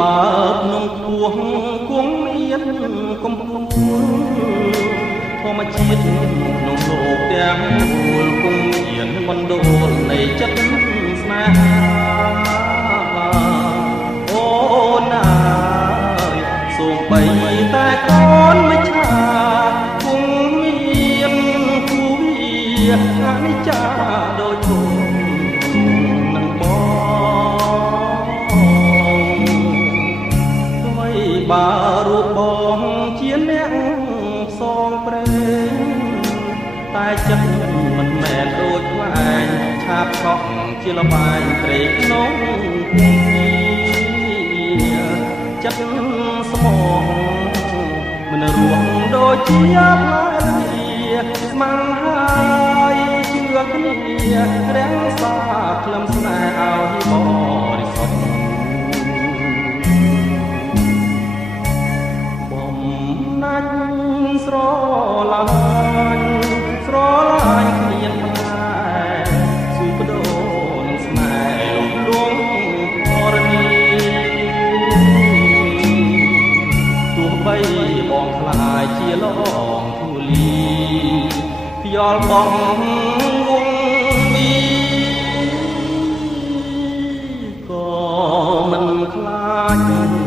បើភ្នំខ្ពស់គង់មានកំពូលធម្មជាតិក្នុងលោកទាំងមូលគង់មានបណ្ដូលនៃចិត្តស្នេហាអូនអើយសូម្បីតែកូនមិនឆាគង់មានគូវាអនិច្ចាដូចខ្លួននឹងបើរូបបងជាអ្នកផ្សងព្រេងតែចិត្តមិនមែនដូចខ្លែងឆាបខកជាលបែងព្រេងក្នុងភូមិចិត្តស្មោះមិនរស់ដូចជាផ្លែស្មានហើយជឿគ្នារាំងសាក្លឹមស្នេហ៍ឲ្យបរិសុទ្ធណាច់ស្រឡាញ់គ្មានផ្លែស៊ូបដូរនឹងស្នេហ៍លំលងធរណីទោះបីបងខ្លាយជាលងធូលីខ្យល់បងវងមីក៏មិនខ្លាច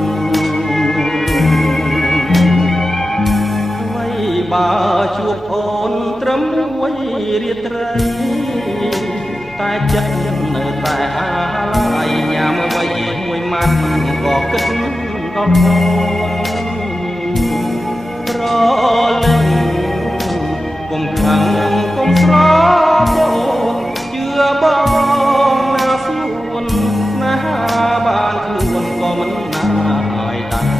បើជួបអូនត្រឹមមួយរាត្រីតែចិត្តនៅតែអាឡ័យញ៉ាំអ្វីមួយម៉ាត់ក៏គិតដល់អូនប្រលឹងកុំខឹងកុំស្រពោជឿបងណាស្នួនណាបានខ្លួនក៏មិនណាឲ្យដែរ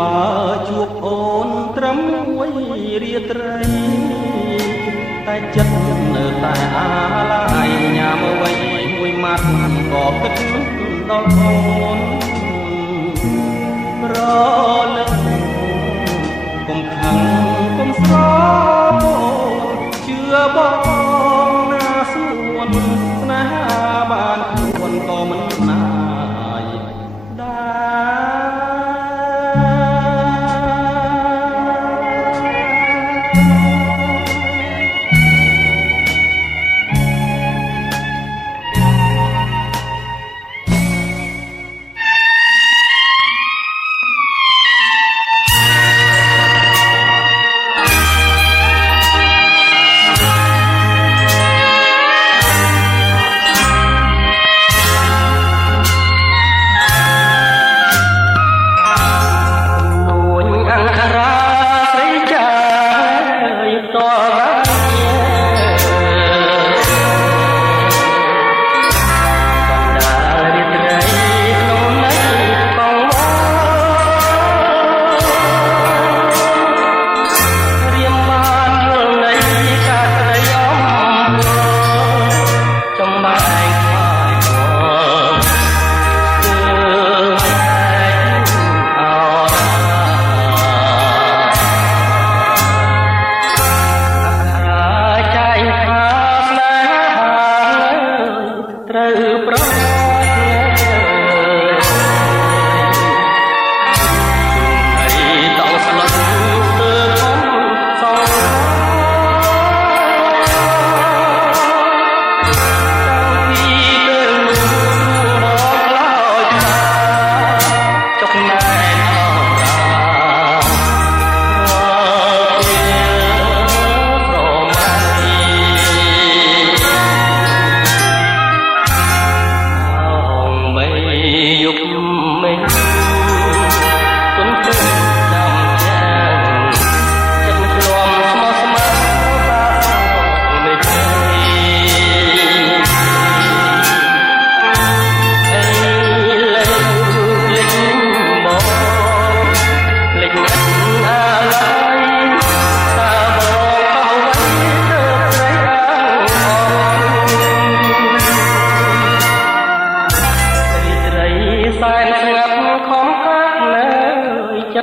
បើជួបអូនត្រឹមមួយរាត្រីតែចិត្តនៅតែអាឡ័យញ៉ាំអ្វីមួយម៉ាត់ក៏គិតដល់អូនប្រលឹងកុំខឹងកុំស្រពោជឿបងណាស្នួនស្នេហាបានខ្លួនក៏មិនណាយដែរ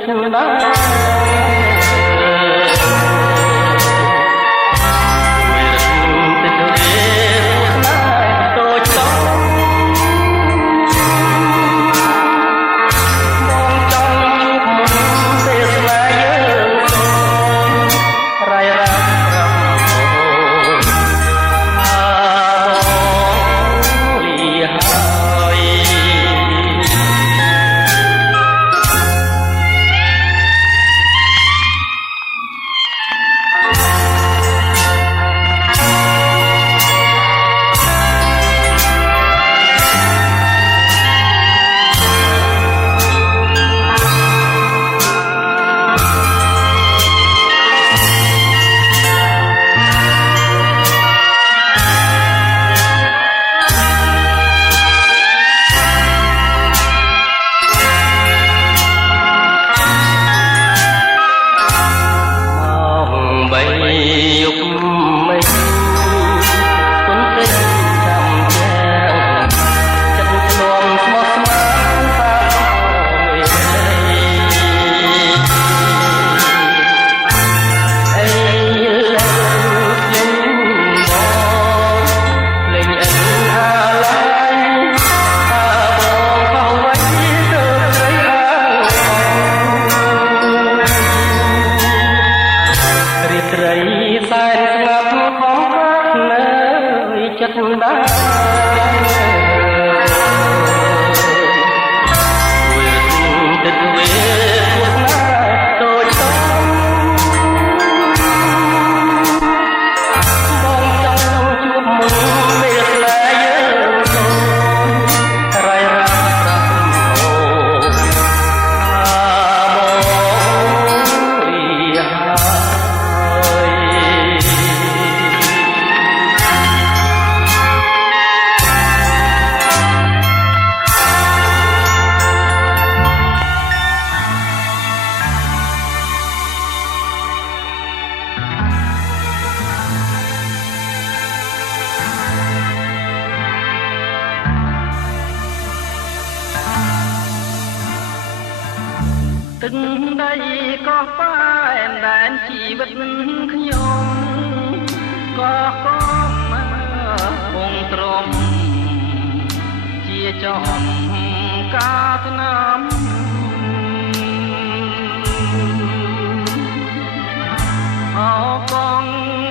ចិត្តដែរទឹកដីក៏ប៉ែនដែនជីវិតខ្ញុំក៏កំពងទ្រាំជាចំកាស្នាមអបង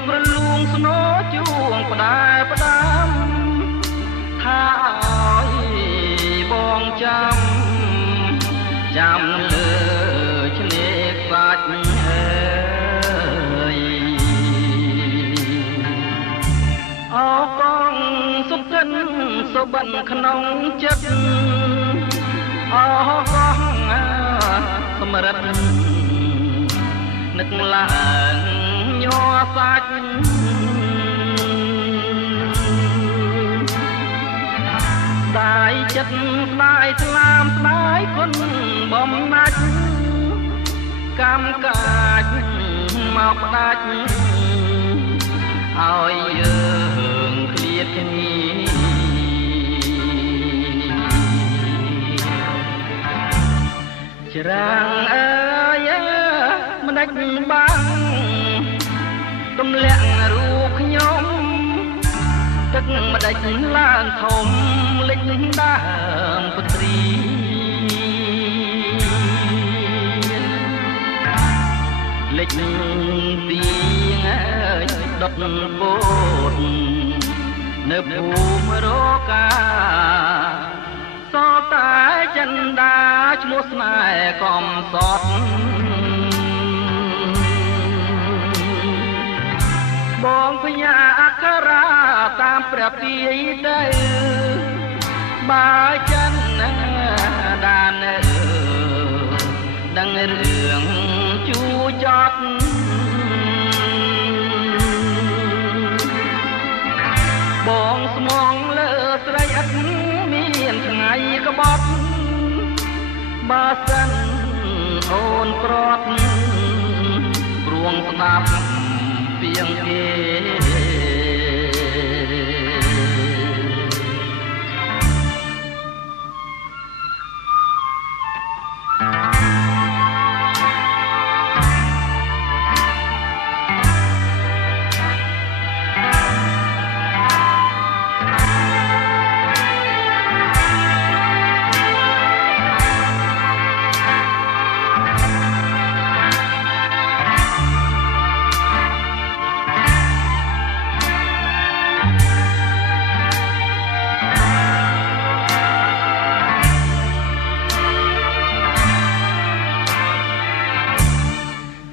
ប្រលួងស្នោជួងផ្ដែផ្ដាំថាឲ្យបងចាំលើឆ្នេរខ្វាច់ហើយអបងសុខិនសុបិនក្នុងចិត្តអបងសម្រិតនឹកឡើងញ័រសាច់ស្ដាយចិត្តស្ដាយស្លាមស្ដាយគុណបំណាច់កម្មកាចមកផ្ដាច់ឲ្យយើងឃ្លាតគ្នាច្រាំងអើយមិនដាច់បាំងទម្លាក់រូបខ្ញុំទឹកម្ដេចឡើងធំលិចដើមពទ្រីលិចទៀងដុតពោតនៅភូមិរកាសតែចិន្តាឈ្មោះស្នេហ៍កំសត់បងពញ្ញាអក្ខរាតាមព្រះពាយទៅបើចិនដានដឹងរឿងជួចត់បងស្មងលើស្រីអត់មានថ្ងៃក្បត់បើសិនអូនប្រត់ព្រួងស្ដាប់ពីងគេ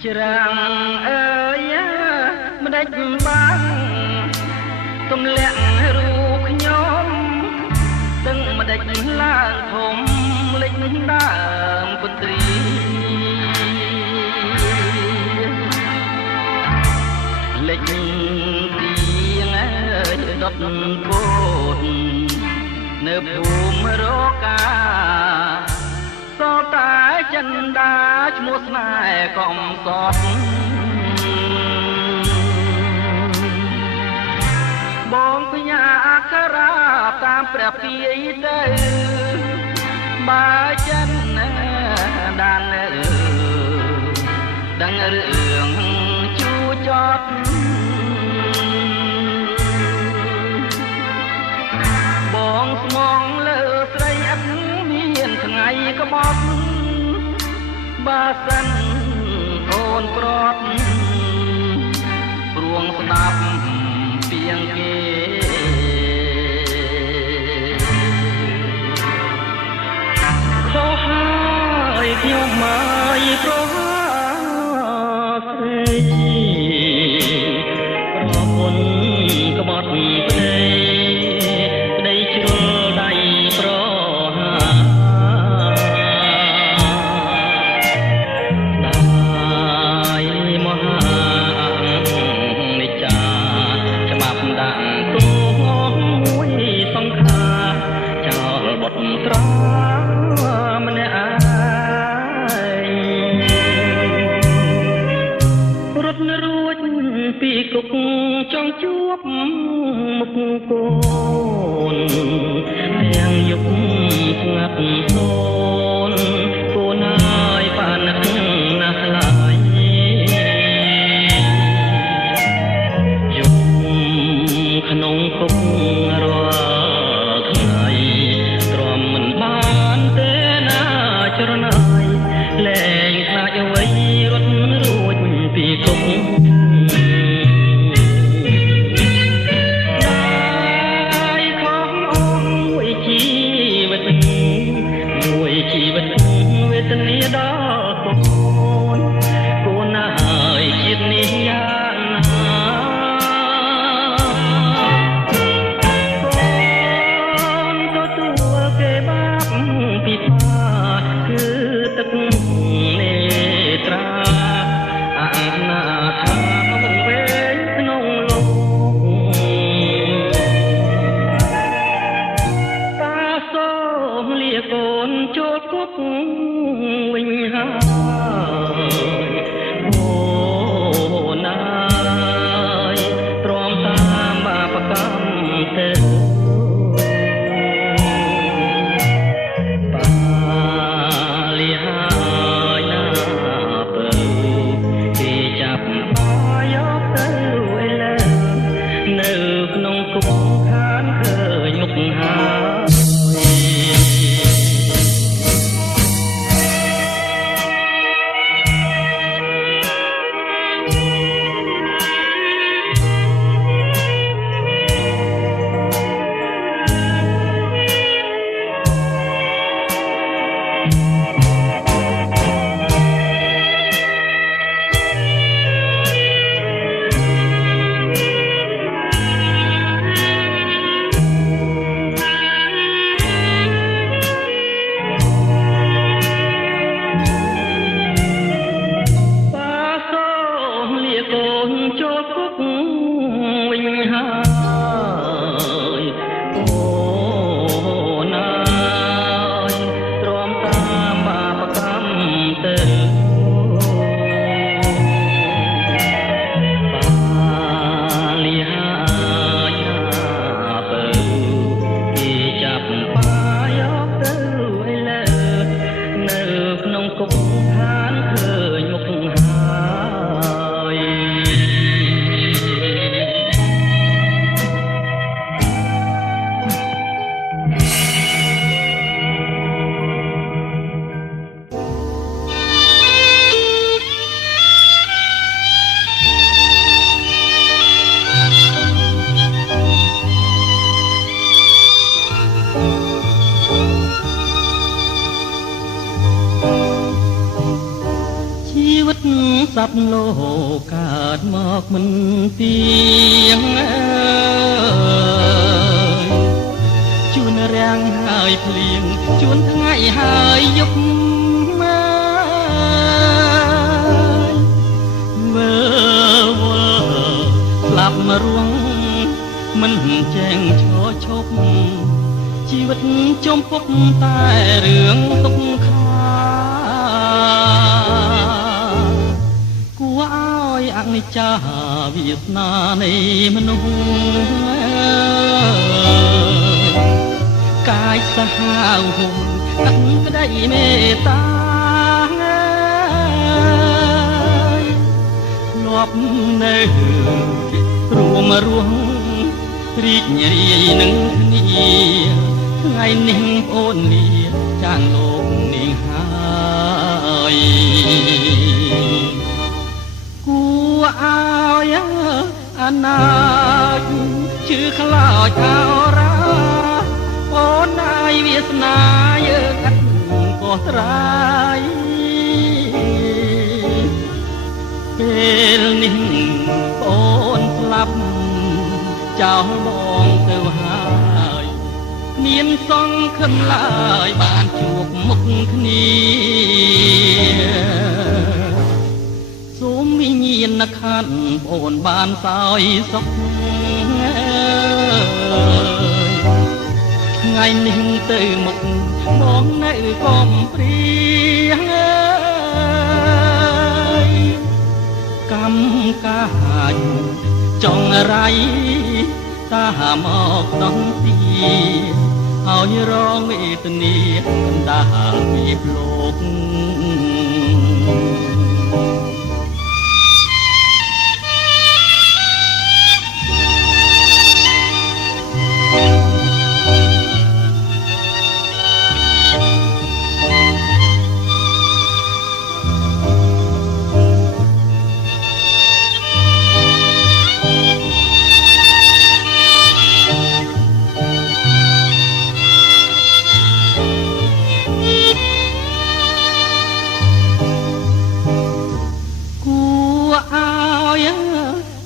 ច្រាំងអើយមិនដេចបានទម្លាក់រូបខ្ញុំទាំងមិនដេចឡើងធំលេចដើមពុទ្រីលេចទៀងអើយដុតពោតនៅភូមិរកាសតែចិនដាឈ្មោះស្នេហ៍កំសត់បងពញ្ញាអក្ខរាតាមព្រះពាយទៅបើចិនដានដឹងរឿងជួចត់បងស្មងលើស្រីអត់មានថ្ងៃក្បត់បើសិនអូនប្រត់ព្រួងស្ដាប់ពីងគេខុសហើយខ្ញុំមកប្រហាស្រីប្រពន្ធក្បត់ប្តីប្តីជ្រុលដៃប្រហាដាយមហានិច្ចាច្បាប់ដាក់ទោមួយសង្ខារចោលបុតត្រាម្នាក់ឯងរត់រួចពីគុកចង់ជួបមុខកូនទាំងយប់ស្ងាត់សូនកូនហើយប៉ានឹកណាស់ឡើយយប់ក្នុងគុករាល់ថ្ងៃទ្រាំមិនបានទេណាច្រណៃលែងខ្លាចអ្វីរត់រួចពីគុក វិតសត្វលោកកើតមកមិនទៀងជួនរាំងហើយភ្លៀងជួនថ្ងៃហើយយប់មើវល់ស្លាប់មរួងមិនចែងឈរឈប់ជីវិតចំពុកតែរឿងទុកខាគួរឲ្យអនិច្ចាវាសនានៃមនុស្សកាយសាហាវហុំទឹកក្តីមេត្តាលាប់នៅរួមរស់រីករាយនឹងគ្នាថ្ងៃនេះអូនលាចាងលោកនាងហើយគួរឲ្យអនាគជឿខ្លោចអរាអូនហើយវាសនាយើងអត់ក៏ត្រាយពេលនេះអូនស្លាប់ចោលបងទៅហើយមានសង្ឃឹមឡើយបានជួបមុខគ្នាសូមវិញ្ញាណក្ខន្ធអូនបានសោយសុខថ្ងៃនេះទៅមុខបងនៅកំព្រាកម្មកាចចង់រៃតាមកដំទីឲ្យរងវេទនាកណ្ដាលពីលោក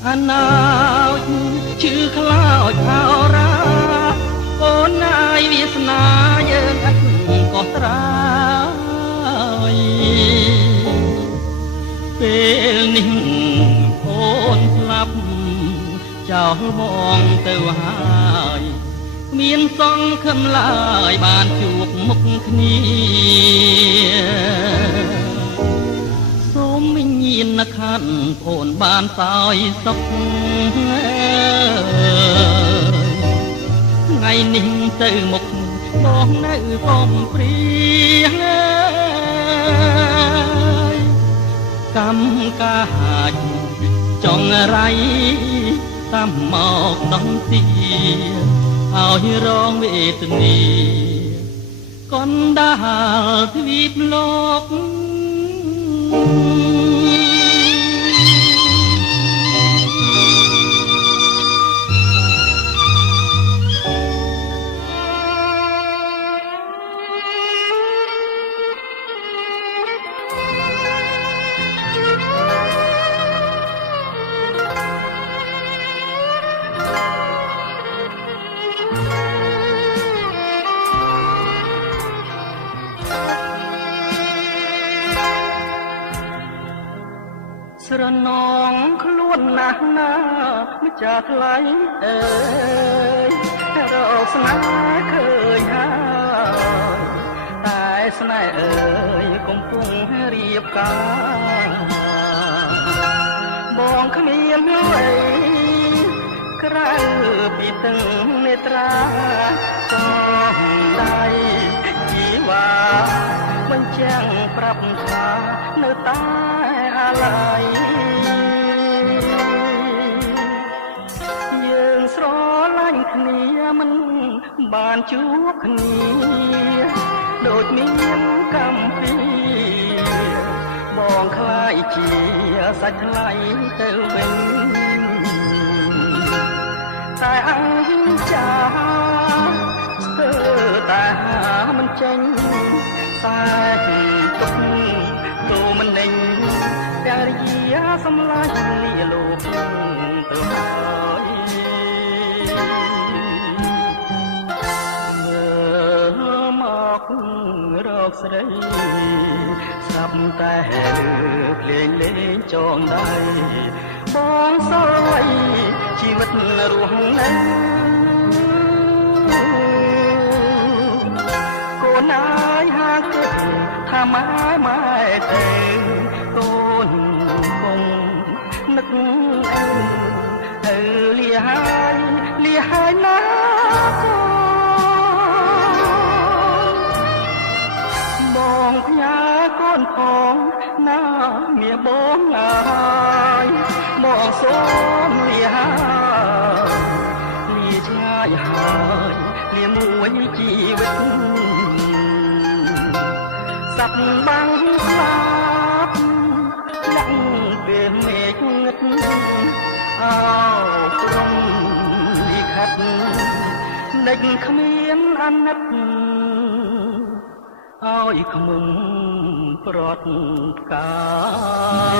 អនាគជឿខ្លោចអរាអូនហើយវាសនាយើងអត់ក៏ត្រាយពេលនេះអូនស្លាប់ចោលបងទៅហើយមានសង្ឃឹមឡើយបានជួបមុខគ្នានក្ខន្ធអូនបានសោយសុខថ្ងៃនេះទៅមុខបងនៅកំព្រាកម្មកាចចង់រៃតាមមកដំទីឲ្យរងវេទនាកណ្ដាលទ្វីបលោកស្រណងខ្លួនណាស់ណាម្ចាស់ថ្លៃអើយរកស្នេហ៍ឃើញហើយតែស្នេហ៍អើយកំពុងរៀបការបងគ្មានអ្វីក្រៅពីទឹកនេត្រាចងដៃជីវ៉ាបញ្ចាំងប្រាប់ថានៅតែអាឡ័យយើងស្រឡាញ់គ្នាមិនបានជួបគ្នាដូចមានកម្មពីបងខ្លាយជាសាច់ថ្លៃទៅវិញតែអង្ចាស្ទើរតែមិនចេញតែទុកទូមិនដេញ រិយាសម្លាញ់លាលោកទៅហើយមើលមករកស្រីស្រាប់តែភ្លេងលេងចងដៃបងសួយជីវិតរស់នៅកូនអើយហាគិតថាម៉ែទេកូនគង់នឹកលាហើយណាកូនបងផ្ញើកូនផងណាមាបងហើយបងសូមលាហើយឆ្ងាយហើយលាមួយជីវិតសັບបាំងស្លាប់លាក់ពេលមេឃងឹតអោក្រុមលិខិតនឹកគ្មានអាណិតឲ្យខ្មុំប្រត់ផ្កា